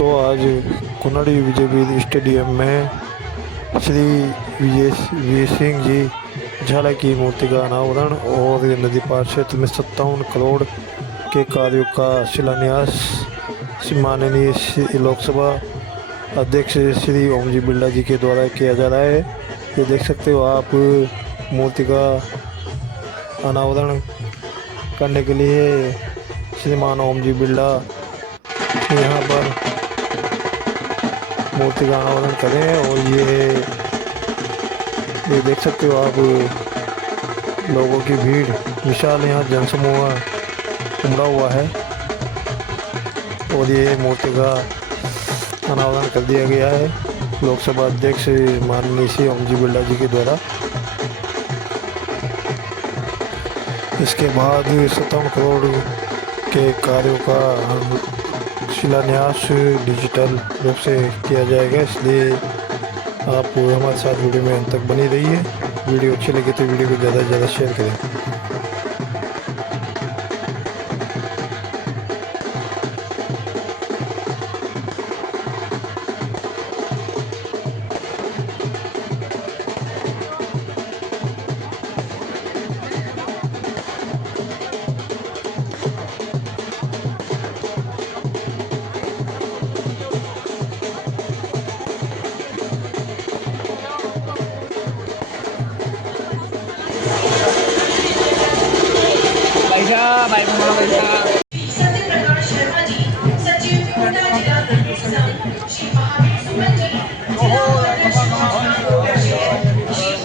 दोस्तों, आज कुनड़ी विजयवीर स्टेडियम में श्री विजय सिंह जी झाला की मूर्ति का अनावरण और नदी पार क्षेत्र में 57 करोड़ के कार्यों का शिलान्यास माननीय लोकसभा अध्यक्ष श्री ओम जी बिरला जी के द्वारा किया जा रहा है। ये देख सकते हो आप, मूर्ति का अनावरण करने के लिए श्रीमान ओम जी बिरला यहाँ पर मूर्ति का अनावरण करें। और ये देख सकते हो आप, लोगों की भीड़ विशाल यहाँ जनसमूह उमड़ा हुआ है और ये मूर्ति का अनावरण कर दिया गया है लोकसभा अध्यक्ष माननीय श्री ओम जी बिरला जी के द्वारा। इसके बाद 57 करोड़ के कार्यों का शिलान्यास डिजिटल रूप से किया जाएगा, इसलिए आप हमारे साथ वीडियो में अंत तक बनी रहिए। वीडियो अच्छी लगी तो वीडियो को ज़्यादा से ज़्यादा शेयर करें। सत्यप्रकाश शर्मा जी, सचिव कोटा जिला क्रिकेट संघ, श्री महावीर सुमन जी, जिला उपाध्यक्ष श्री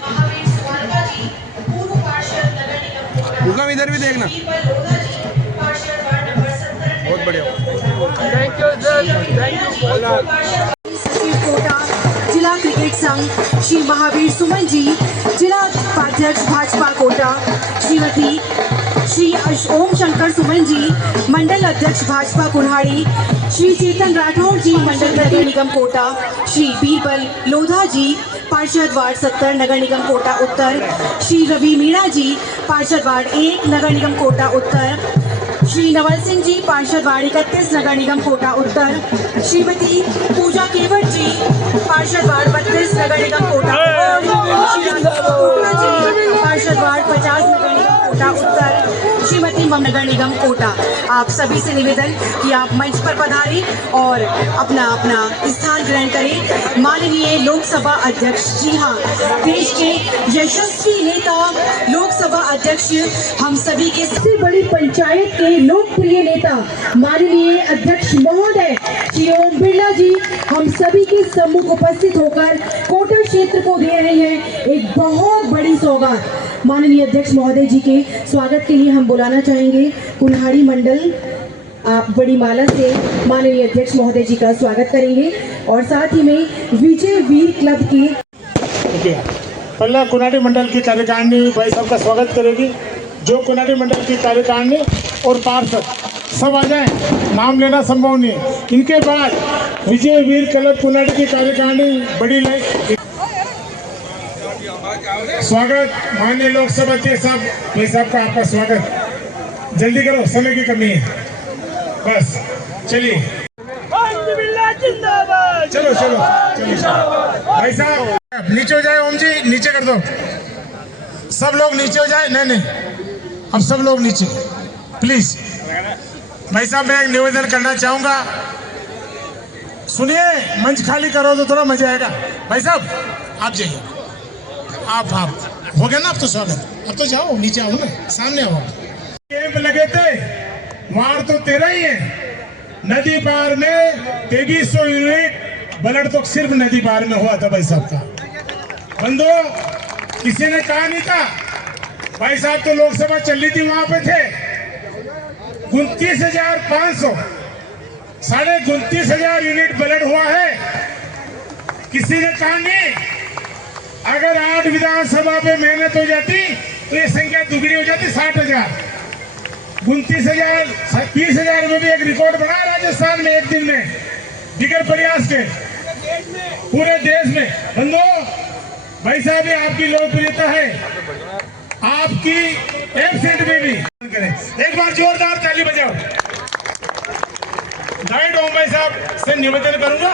महावीर सुवाल्का जी, पूर्व पार्षद नगर निगम कोटा, इधर भी देखना। लोधा जी, पार्षद वार्ड नंबर 17, बहुत बढ़िया, thank you sir, thank you. सचिव कोटा जिला क्रिकेट संघ श्री महावीर सुमन जी, जिला उपाध्यक्ष भाजपा कोटा श्रीमती श्री ओम शंकर सुमन जी, मंडल अध्यक्ष भाजपा कुल्हाड़ी श्री चेतन राठौर जी, मंडल नगर निगम कोटा श्री बीरबल लोधा जी, पार्षद वार्ड 70 नगर निगम कोटा उत्तर, श्री रवि मीणा जी, पार्षद वार्ड 1 नगर निगम कोटा उत्तर, श्री नवल सिंह जी, पार्षद वार्ड 31 नगर निगम कोटा उत्तर, श्रीमती पूजा केवट जी, पार्षद वार्ड 32 नगर निगम कोटा पार्षद वार्ड 50 नगर निगम कोटा उत्तर, श्रीमती नगर निगम कोटा। आप सभी से निवेदन कि आप मंच पर पधारें और अपना अपना स्थान ग्रहण करें। माननीय लोकसभा अध्यक्ष, जी हाँ, देश के यशस्वी नेता, लोकसभा अध्यक्ष, हम सभी के सबसे बड़ी पंचायत के लोकप्रिय नेता माननीय अध्यक्ष महोदय श्री ओम बिरला जी हम सभी के सम्मुख उपस्थित होकर कोटा क्षेत्र को दे रहे हैं एक बहुत बड़ी सौगात। माननीय अध्यक्ष महोदय जी के स्वागत के लिए हम बुलाना चाहेंगे कुल्हाड़ी मंडल। आप बड़ी माला से माननीय अध्यक्ष महोदय जी का स्वागत करेंगे और साथ ही में विजय वीर क्लब के पहला कुल्हाड़ी मंडल की कार्यकारिणी भाई साहब का स्वागत करेगी। जो कुल्हाड़ी मंडल की कार्यकारिणी और पार्षद सब आ जाएं, नाम लेना संभव नहीं है। इनके बाद विजय वीर क्लब कुल्हाड़ी की कार्यकारिणी बड़ी स्वागत। माननीय लोकसभा अध्यक्ष साहब, भाई साहब का आपका स्वागत। जल्दी करो, समय की कमी है। बस चलिए, चलो चलो चलो भाई साहब नीचे हो जाए। ओम जी नीचे कर दो, सब लोग नीचे हो जाए। नहीं, अब सब लोग नीचे प्लीज। भाई साहब मैं एक निवेदन करना चाहूंगा, सुनिए, मंच खाली करो तो थोड़ा मजा आएगा। भाई साहब आप जाइए, आप हो गया ना अब तो स्वागत। अब तो जाओ, नीचे आओ ना, सामने आओ। कैंप लगे थे, वार्ड तो 13 ही है। नदी पार में 2300 यूनिट ब्लड तो सिर्फ नदी पार में हुआ था भाई साहब का। बंदो, किसी ने कहा नहीं था। भाई साहब तो लोकसभा चल रही थी, वहां पे थे 29,500, 29,500 यूनिट ब्लड हुआ है। किसी ने कहा नहीं। अगर 8 विधानसभा पे मेहनत हो जाती तो ये संख्या दुगनी हो जाती, 60,000। 29,000, 30,000 में भी एक रिकॉर्ड बना राजस्थान में एक दिन में, बिगर प्रयास के पूरे देश में। बंदो, भाई साहब ये आपकी लोकप्रियता है, आपकी एब्सेंट में भी करें। एक बार जोरदार ताली बजाओ। गाइड ओम भाई साहब से निवेदन करूंगा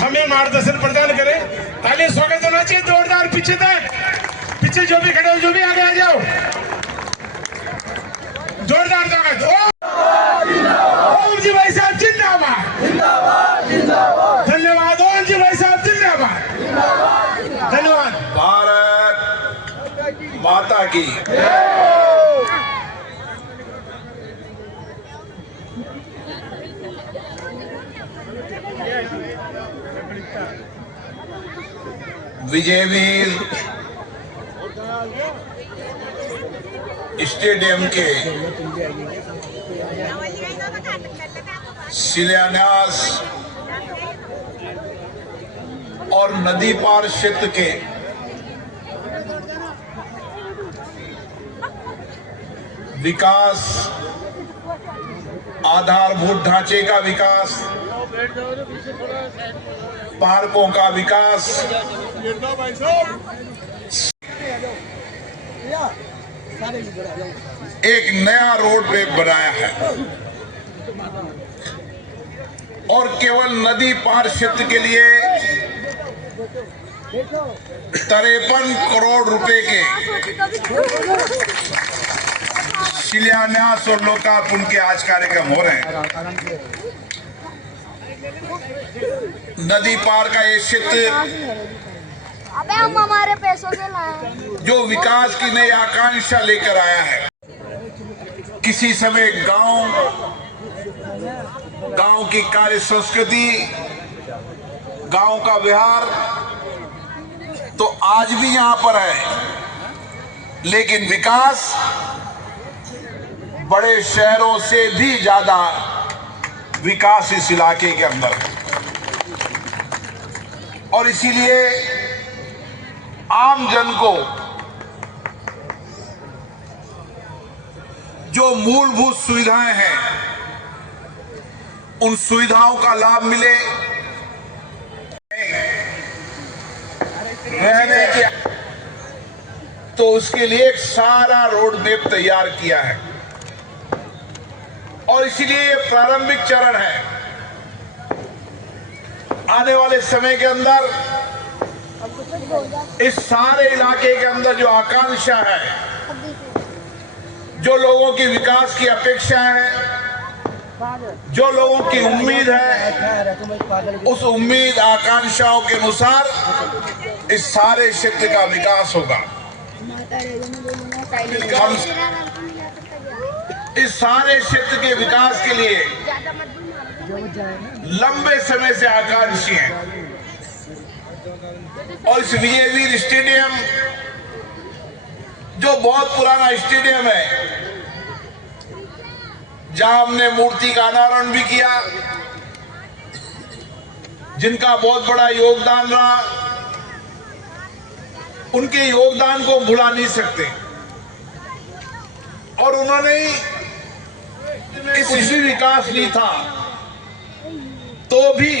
हमें मार्गदर्शन प्रदान करें। ताली स्वागत होना चाहिए जोरदार। पीछे तक, पीछे जो भी खड़े हो, जो भी आगे आ जाओ, जोरदार स्वागत। ओम जी भाई साहब जिंदाबाद, धन्यवाद। ओम जी भाई साहब जिंदाबाद, धन्यवाद। भारत माता की। विजयवीर स्टेडियम के शिलान्यास और नदी पार क्षेत्र के विकास, आधारभूत ढांचे का विकास, पार्कों का विकास, एक नया रोड मैप बनाया है और केवल नदी पार क्षेत्र के लिए 53 करोड़ रुपए के शिलान्यास और लोकार्पण के आज कार्यक्रम हो रहे हैं। नदी पार का ये क्षेत्र अबे हम हमारे पैसों से लाए जो विकास की नई आकांक्षा लेकर आया है। किसी समय गांव की कार्य संस्कृति, गांव का व्यवहार तो आज भी यहां पर है, लेकिन विकास बड़े शहरों से भी ज्यादा विकास इस इलाके के अंदर। और इसीलिए आम जन को जो मूलभूत सुविधाएं हैं, उन सुविधाओं का लाभ मिले, रहने की, तो उसके लिए एक सारा रोड मैप तैयार किया है। और इसीलिए ये प्रारंभिक चरण है। आने वाले समय के अंदर इस सारे इलाके के अंदर जो आकांक्षा है, जो लोगों की विकास की अपेक्षा है, जो लोगों की उम्मीद है, उस उम्मीद आकांक्षाओं के अनुसार इस सारे क्षेत्र का विकास होगा। हम इस सारे क्षेत्र के विकास के लिए लंबे समय से आकांक्षी हैं। और इस विजयवीर स्टेडियम जो बहुत पुराना स्टेडियम है, जहां हमने मूर्ति का अनावरण भी किया, जिनका बहुत बड़ा योगदान रहा, उनके योगदान को भुला नहीं सकते। और उन्होंने इस विकास नहीं था तो भी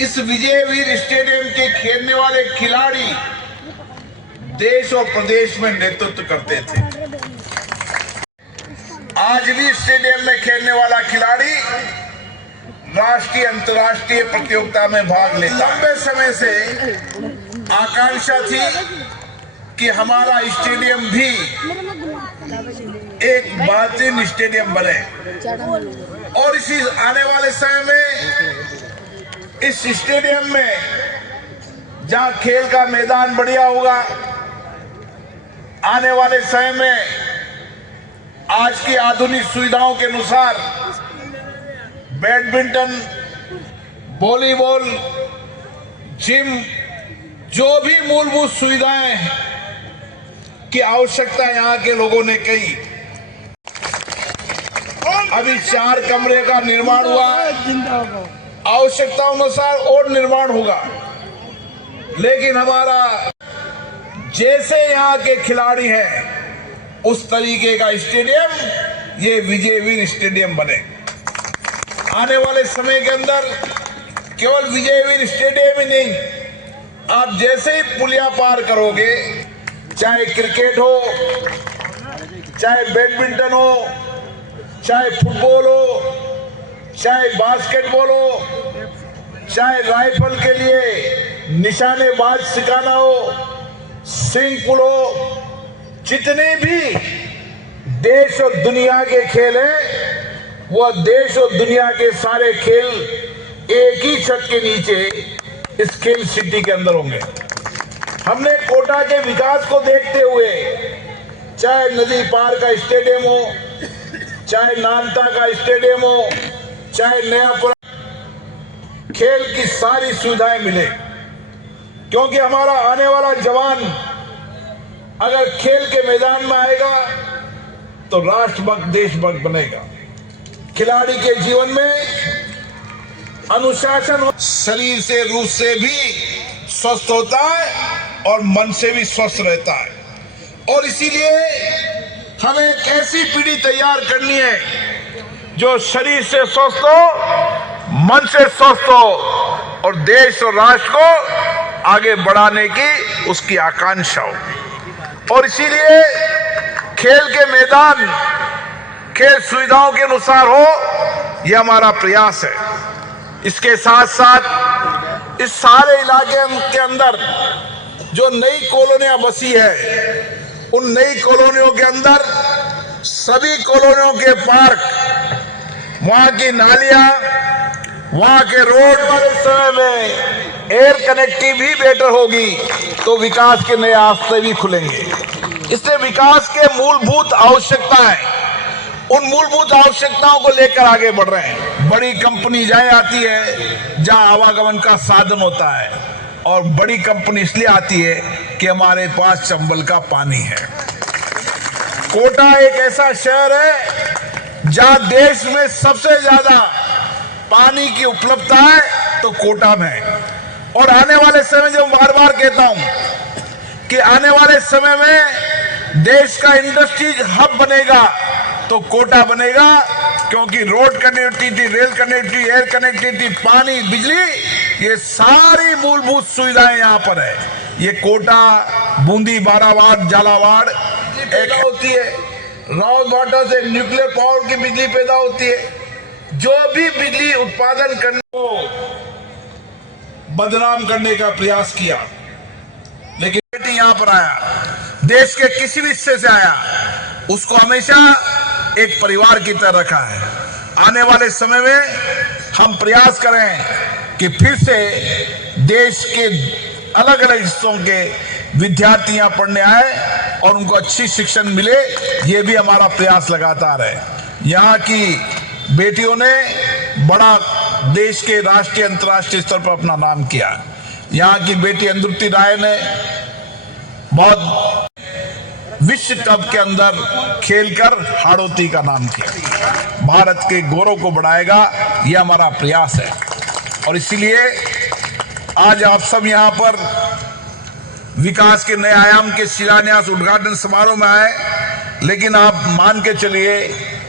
इस विजयवीर स्टेडियम के खेलने वाले खिलाड़ी देश और प्रदेश में नेतृत्व करते थे। आज भी स्टेडियम में खेलने वाला खिलाड़ी राष्ट्रीय अंतर्राष्ट्रीय प्रतियोगिता में भाग लेता है। लंबे समय से आकांक्षा थी कि हमारा स्टेडियम भी एक बेहतरीन स्टेडियम बने। और इसी आने वाले समय में इस स्टेडियम में जहां खेल का मैदान बढ़िया होगा, आने वाले समय में आज की आधुनिक सुविधाओं के अनुसार बैडमिंटन, वॉलीबॉल, जिम, जो भी मूलभूत सुविधाएं की आवश्यकता यहां के लोगों ने कही। अभी 4 कमरे का निर्माण हुआ, आवश्यकता अनुसार और निर्माण होगा। लेकिन हमारा जैसे यहाँ के खिलाड़ी हैं, उस तरीके का स्टेडियम ये विजयवीर स्टेडियम बने। आने वाले समय के अंदर केवल विजयवीर स्टेडियम ही नहीं, आप जैसे ही पुलिया पार करोगे, चाहे क्रिकेट हो, चाहे बैडमिंटन हो, चाहे फुटबॉल हो, चाहे बास्केटबॉल हो, चाहे राइफल के लिए निशानेबाज सिखाना हो, स्विमिंग पूल हो, जितने भी देश और दुनिया के खेल हैं, वह देश और दुनिया के सारे खेल एक ही छत के नीचे इस खेल सिटी के अंदर होंगे। हमने कोटा के विकास को देखते हुए, चाहे नदी पार का स्टेडियम हो, चाहे नामता का स्टेडियम हो, चाहे नयापुर, खेल की सारी सुविधाएं मिले, क्योंकि हमारा आने वाला जवान अगर खेल के मैदान में आएगा तो राष्ट्रभक्त देशभक्त बनेगा। खिलाड़ी के जीवन में अनुशासन, शरीर से रूह से भी स्वस्थ होता है और मन से भी स्वस्थ रहता है। और इसीलिए हमें एक ऐसी पीढ़ी तैयार करनी है जो शरीर से स्वस्थ हो, मन से स्वस्थ हो और देश और राष्ट्र को आगे बढ़ाने की उसकी आकांक्षा हो। और इसीलिए खेल के मैदान खेल सुविधाओं के अनुसार हो, यह हमारा प्रयास है। इसके साथ साथ इस सारे इलाके के अंदर जो नई कॉलोनियां बसी है, उन नई कॉलोनियों के अंदर सभी कॉलोनियों के पार्क, वहां की नालियां, वहां के रोड वाले समय में एयर कनेक्टिविटी भी बेटर होगी तो विकास के नए रास्ते भी खुलेंगे। इसलिए विकास के मूलभूत आवश्यकताएं, उन मूलभूत आवश्यकताओं को लेकर आगे बढ़ रहे हैं। बड़ी कंपनी जहां आती है जहां आवागमन का साधन होता है, और बड़ी कंपनी इसलिए आती है कि हमारे पास चंबल का पानी है। कोटा एक ऐसा शहर है जहां देश में सबसे ज्यादा पानी की उपलब्धता है तो कोटा में है। और आने वाले समय, जो बार बार कहता हूं कि आने वाले समय में देश का इंडस्ट्रीज हब बनेगा तो कोटा बनेगा, क्योंकि road connectivity, rail connectivity, air connectivity, पानी, बिजली, ये सारी मूलभूत सुविधाएं यहाँ पर है। ये कोटा, बूंदी, बारावाड़, झालावाड़ पैदा होती है। रावतभाटा से न्यूक्लियर पावर की बिजली पैदा होती है। जो भी बिजली उत्पादन करने को बदनाम करने का प्रयास किया, लेकिन बेटी यहाँ पर आया, देश के किसी भी हिस्से से आया, उसको हमेशा एक परिवार की तरह रखा है। आने वाले समय में हम प्रयास करें कि फिर से देश के अलग अलग हिस्सों के विद्यार्थी यहाँ पढ़ने आए और उनको अच्छी शिक्षण मिले, ये भी हमारा प्रयास लगातार है। यहाँ की बेटियों ने बड़ा देश के राष्ट्रीय अंतर्राष्ट्रीय स्तर पर अपना नाम किया। यहाँ की बेटी अंधुति राय ने बहुत विश्व कप के अंदर खेलकर हाड़ौती का नाम किया। भारत के गौरव को बढ़ाएगा, यह हमारा प्रयास है। और इसीलिए आज आप सब यहाँ पर विकास के नए आयाम के शिलान्यास उद्घाटन समारोह में आए, लेकिन आप मान के चलिए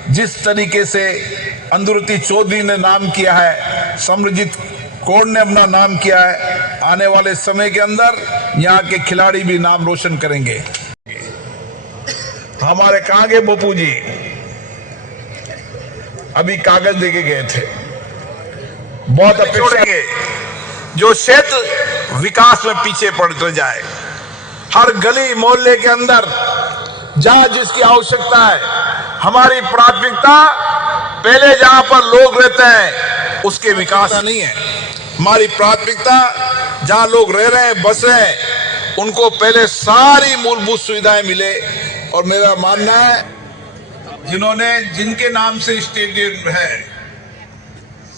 जिस तरीके से अंधुति चौधरी ने नाम किया है, समरजीत कौर ने अपना नाम किया है, आने वाले समय के अंदर यहाँ के खिलाड़ी भी नाम रोशन करेंगे। हमारे कहाँ गए बापू जी? अभी कागज देके गए थे। बहुत अपेक्षा है जो क्षेत्र विकास में पीछे पड़ जाए, हर गली मोहल्ले के अंदर जहां जिसकी आवश्यकता है, हमारी प्राथमिकता पहले जहां पर लोग रहते हैं उसके विकास नहीं है। हमारी प्राथमिकता जहां लोग रह रहे हैं, बस रहे हैं, उनको पहले सारी मूलभूत सुविधाएं मिले। और मेरा मानना है जिन्होंने, जिनके नाम से स्टेडियम है,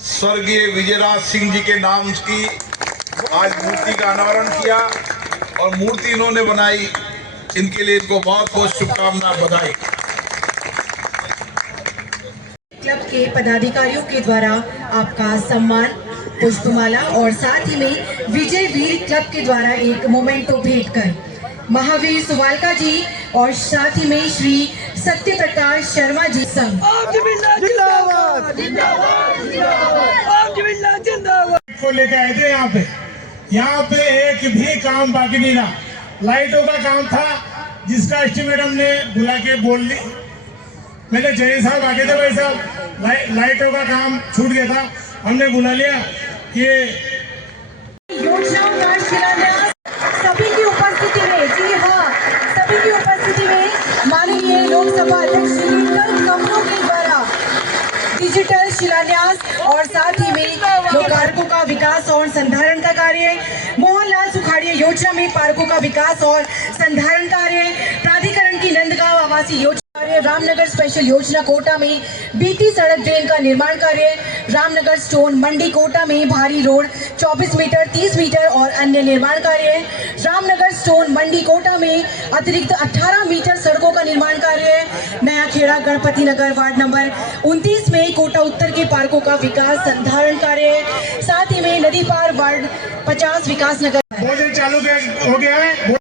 स्वर्गीय विजयराज सिंह जी के नाम की आज मूर्ति का अनावरण किया और मूर्ति इन्होंने बनाई, इनके लिए इनको बहुत बहुत शुभकामना, बधाई। क्लब के पदाधिकारियों के द्वारा आपका सम्मान, पुष्पमाला और साथ ही में विजय वीर क्लब के द्वारा एक मोमेंटो भेंट कर महावीर सुवालका जी और साथ ही में श्री सत्य प्रकाश शर्मा जी संग को लेकर आए थे। यहाँ पे एक भी काम बाकी नहीं रहा। लाइटों का काम था जिसका एस्टिमेट हमने बुला के बोल ली, मेरे जैन साहब आगे थे भाई साहब, लाइटों का काम छूट गया था, हमने बुला लिया। ये योजनाओं का शिलान्यास सभी की उपस्थिति में, जी हाँ, सभी की उपस्थिति में माननीय लोकसभा अध्यक्ष श्री कमलों के द्वारा डिजिटल शिलान्यास और साथ ही में पार्कों का विकास और संधारण का कार्य, मोहनलाल सुखाड़िया योजना में पार्कों का विकास और संधारण कार्य, प्राधिकरण की नंदगांव आवासीय योजना कार्य, रामनगर स्पेशल योजना कोटा में बीटी सड़क ड्रेन का निर्माण कार्य, रामनगर स्टोन मंडी कोटा में भारी रोड 24 मीटर 30 मीटर और अन्य निर्माण कार्य, रामनगर स्टोन मंडी कोटा में अतिरिक्त 18 मीटर सड़कों का निर्माण कार्य, नया खेड़ा गणपति नगर वार्ड नंबर 29 में कोटा उत्तर के पार्कों का विकास संधारण कार्य, साथ ही में नदी पार वार्ड 50 विकास नगर भोजन चालू हो गया है।